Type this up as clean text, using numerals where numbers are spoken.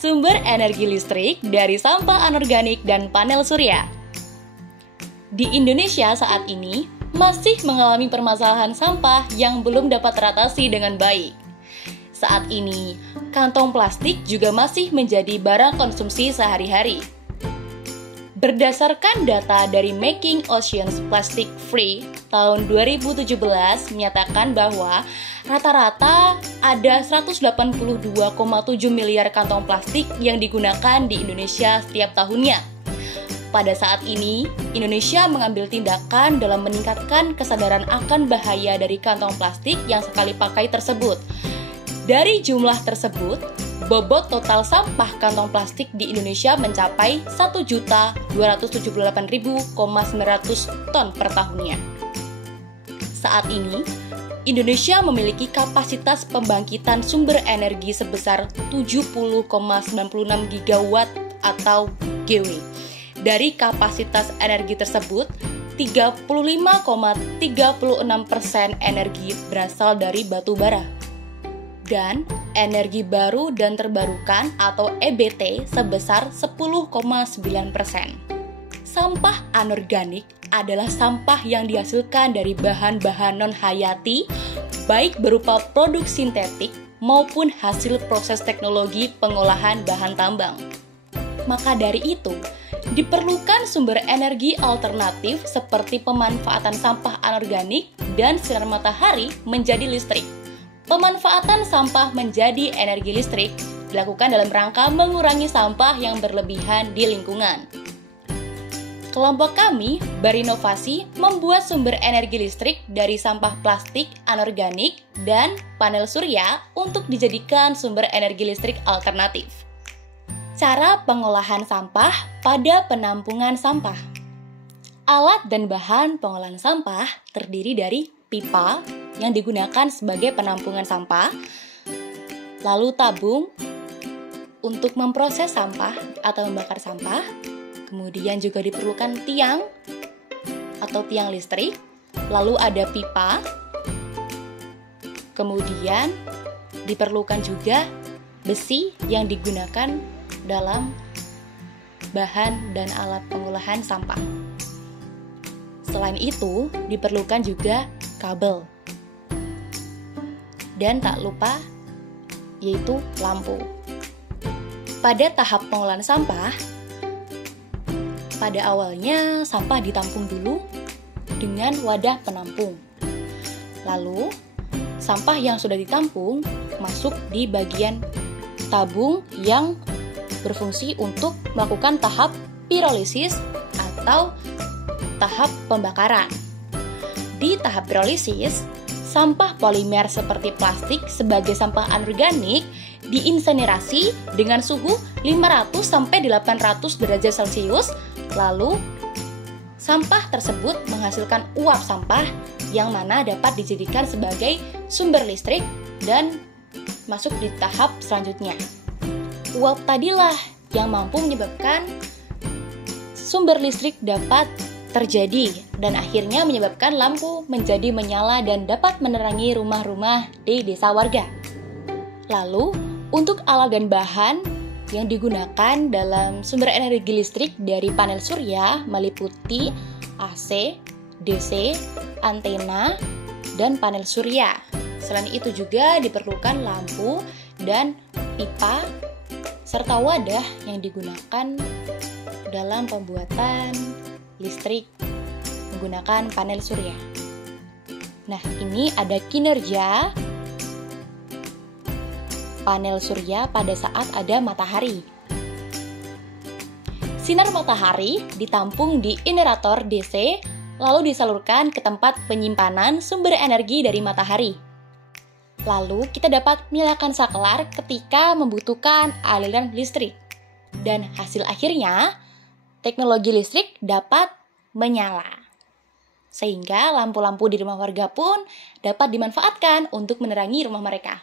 sumber energi listrik dari sampah anorganik dan panel surya. Di Indonesia saat ini masih mengalami permasalahan sampah yang belum dapat teratasi dengan baik. Saat ini, kantong plastik juga masih menjadi barang konsumsi sehari-hari. Berdasarkan data dari Making Oceans Plastic Free tahun 2017 menyatakan bahwa rata-rata ada 182,7 miliar kantong plastik yang digunakan di Indonesia setiap tahunnya. Pada saat ini, Indonesia mengambil tindakan dalam meningkatkan kesadaran akan bahaya dari kantong plastik yang sekali pakai tersebut. Dari jumlah tersebut, bobot total sampah kantong plastik di Indonesia mencapai 1.278.900 ton per tahunnya. Saat ini, Indonesia memiliki kapasitas pembangkitan sumber energi sebesar 70,96 gigawatt atau GW. Dari kapasitas energi tersebut, 35,36% energi berasal dari batu bara. Dan energi baru dan terbarukan atau EBT sebesar 10,9%. Sampah anorganik adalah sampah yang dihasilkan dari bahan-bahan non-hayati, baik berupa produk sintetik maupun hasil proses teknologi pengolahan bahan tambang. Maka dari itu, diperlukan sumber energi alternatif seperti pemanfaatan sampah anorganik dan sinar matahari menjadi listrik. Pemanfaatan sampah menjadi energi listrik dilakukan dalam rangka mengurangi sampah yang berlebihan di lingkungan. Kelompok kami berinovasi membuat sumber energi listrik dari sampah plastik anorganik dan panel surya untuk dijadikan sumber energi listrik alternatif. Cara pengolahan sampah pada penampungan sampah. Alat dan bahan pengolahan sampah terdiri dari pipa yang digunakan sebagai penampungan sampah, lalu tabung untuk memproses sampah atau membakar sampah, kemudian juga diperlukan tiang atau tiang listrik, lalu ada pipa, kemudian diperlukan juga besi yang digunakan dalam bahan dan alat pengolahan sampah. Selain itu, diperlukan juga kabel. Dan tak lupa yaitu lampu. Pada tahap pengolahan sampah, pada awalnya sampah ditampung dulu dengan wadah penampung. Lalu, sampah yang sudah ditampung masuk di bagian tabung yang berfungsi untuk melakukan tahap pirolisis atau tahap pembakaran. Di tahap pirolisis, sampah polimer seperti plastik sebagai sampah anorganik diinsinerasi dengan suhu 500-800 derajat Celcius, lalu sampah tersebut menghasilkan uap sampah yang mana dapat dijadikan sebagai sumber listrik dan masuk di tahap selanjutnya. Uap tadilah yang mampu menyebabkan sumber listrik dapat terjadi dan akhirnya menyebabkan lampu menjadi menyala dan dapat menerangi rumah-rumah di desa warga. Lalu, untuk alat dan bahan yang digunakan dalam sumber energi listrik dari panel surya meliputi AC, DC, antena, dan panel surya. Selain itu juga diperlukan lampu dan pipa serta wadah yang digunakan dalam pembuatan listrik menggunakan panel surya. Nah, ini ada kinerja panel surya pada saat ada matahari. Sinar matahari ditampung di inerator DC lalu disalurkan ke tempat penyimpanan sumber energi dari matahari. Lalu kita dapat menyalakan saklar ketika membutuhkan aliran listrik. Dan hasil akhirnya, teknologi listrik dapat menyala. Sehingga lampu-lampu di rumah warga pun dapat dimanfaatkan untuk menerangi rumah mereka.